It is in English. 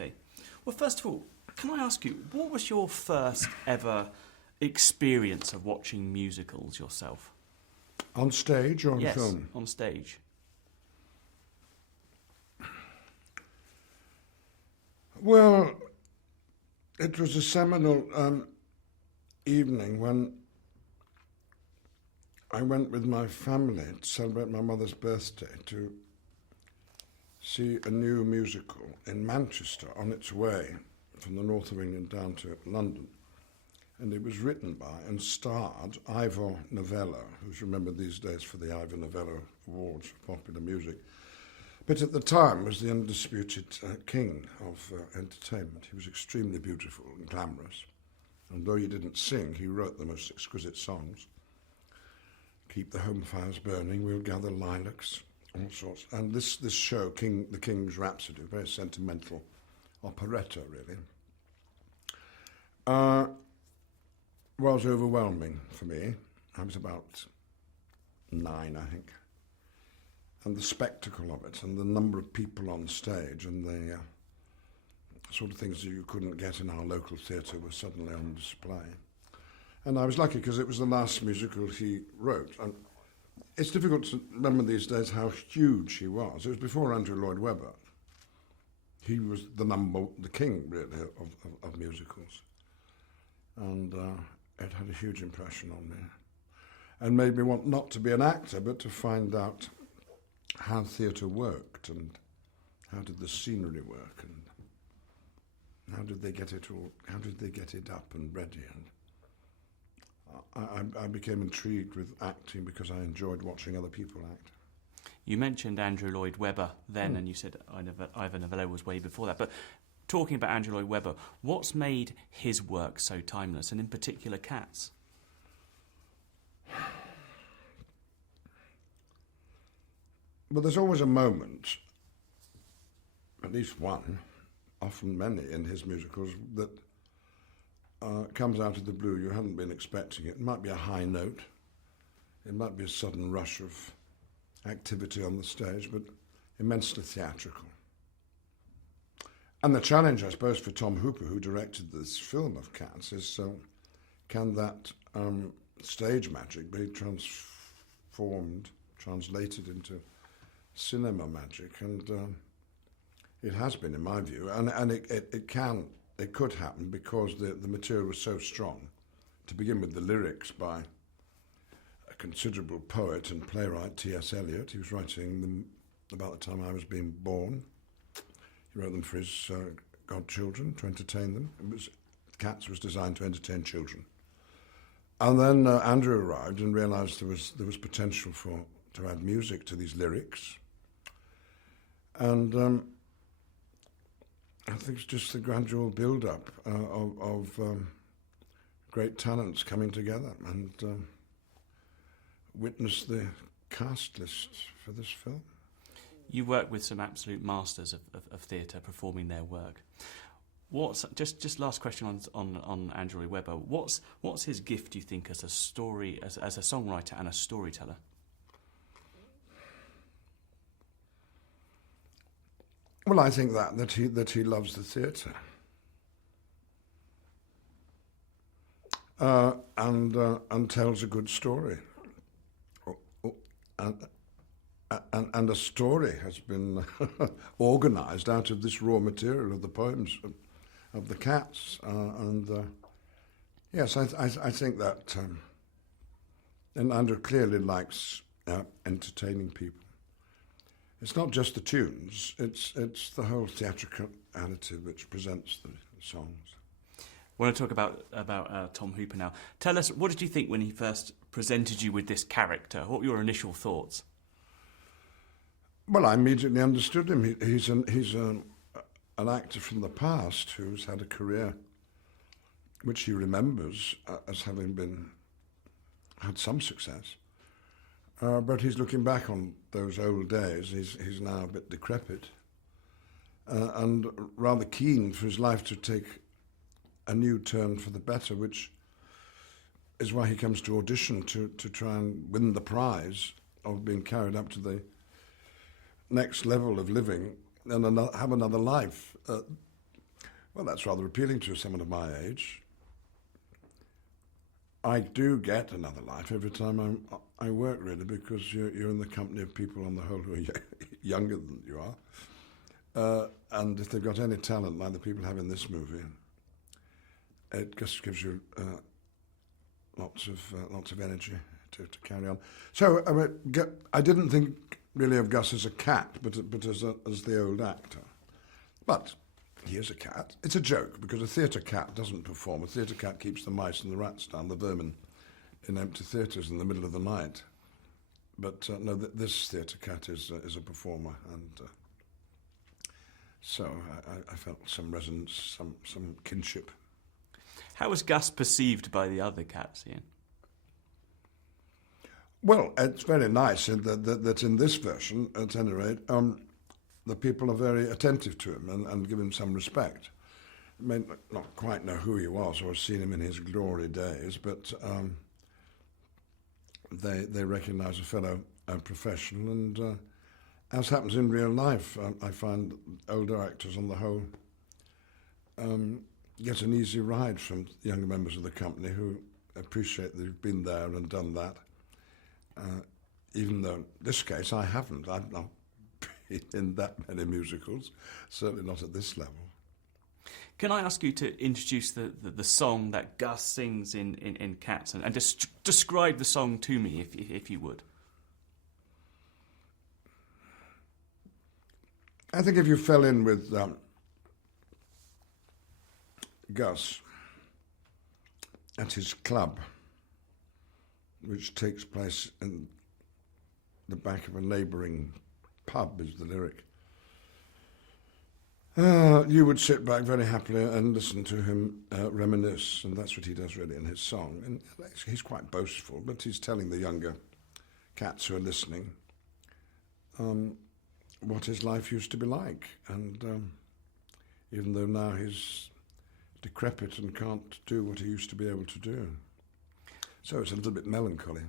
Okay. Well, first of all, can I ask you, what was your first ever experience of watching musicals yourself? On stage or on Yes, film? on stage. Well, it was a seminal evening when I went with my family to celebrate my mother's birthday to see a new musical in Manchester on its way from the north of England down to London. And it was written by and starred Ivor Novello, who's remembered these days for the Ivor Novello Awards for Popular Music, but at the time was the undisputed king of entertainment. He was extremely beautiful and glamorous, and though he didn't sing, he wrote the most exquisite songs. Keep the home fires burning, we'll gather lilacs, all sorts. And this show, The King's Rhapsody, very sentimental operetta, really, was overwhelming for me. I was about 9, I think. And the spectacle of it, and the number of people on stage, and the sort of things that you couldn't get in our local theatre were suddenly on display. And I was lucky because it was the last musical he wrote. And it's difficult to remember these days how huge he was. It was before Andrew Lloyd Webber. He was the king, really, of musicals. And it had a huge impression on me. And made me want not to be an actor, but to find out how theatre worked and how did the scenery work and how did they get it up and ready. And I became intrigued with acting because I enjoyed watching other people act. You mentioned Andrew Lloyd Webber then, and you said Ivor Novello was way before that. But talking about Andrew Lloyd Webber, what's made his work so timeless, and in particular Cats? Well, there's always a moment, at least one, often many in his musicals, that comes out of the blue. You haven't been expecting it. It might be a high note. It might be a sudden rush of activity on the stage, but immensely theatrical. And the challenge, I suppose, for Tom Hooper, who directed this film of Cats, is can that stage magic be translated into cinema magic? And it has been, in my view, and it could happen because the material was so strong. To begin with, the lyrics by a considerable poet and playwright, T.S. Eliot. He was writing them about the time I was being born. He wrote them for his godchildren to entertain them. Cats was designed to entertain children. And then Andrew arrived and realised there was potential to add music to these lyrics. And I think it's just the gradual build-up of great talents coming together, and witness the cast list for this film. You work with some absolute masters of theatre performing their work. Just last question on Andrew Lloyd Webber. What's his gift, do you think, as a songwriter and a storyteller? Well, I think that he loves the theatre, and tells a good story, and a story has been organised out of this raw material of the poems of the Cats, yes, I think that, and Andrew clearly likes entertaining people. It's not just the tunes, it's the whole theatricality which presents the songs. I want to talk about Tom Hooper now. Tell us, what did you think when he first presented you with this character? What were your initial thoughts? Well, I immediately understood him. He's an actor from the past who's had a career which he remembers as having had some success. But he's looking back on those old days. He's now a bit decrepit, and rather keen for his life to take a new turn for the better, which is why he comes to audition to try and win the prize of being carried up to the next level of living and have another life. Well, that's rather appealing to someone of my age. I do get another life every time I work, really, because you're in the company of people on the whole who are younger than you are. And if they've got any talent like the people have in this movie, it just gives you lots of energy to carry on. So I didn't think really of Gus as a cat, but as the old actor. But he is a cat. It's a joke, because a theatre cat doesn't perform. A theatre cat keeps the mice and the rats down, the vermin, in empty theatres in the middle of the night. But no, this theatre cat is a performer, and so I felt some resonance, some kinship. How was Gus perceived by the other cats, Ian? Well, it's very nice that in this version, at any rate, the people are very attentive to him and give him some respect. May not quite know who he was or seen him in his glory days, but they recognise a fellow professional, and as happens in real life, I find older actors on the whole get an easy ride from younger members of the company who appreciate that you've been there and done that. Even though in this case I haven't. I've not been in that many musicals, certainly not at this level. Can I ask you to introduce the song that Gus sings in Cats, and just describe the song to me, if you would? I think if you fell in with Gus at his club, which takes place in the back of a neighbouring pub, is the lyric, you would sit back very happily and listen to him reminisce, and that's what he does really in his song. And he's quite boastful, but he's telling the younger cats who are listening what his life used to be like. And even though now he's decrepit and can't do what he used to be able to do. So it's a little bit melancholy.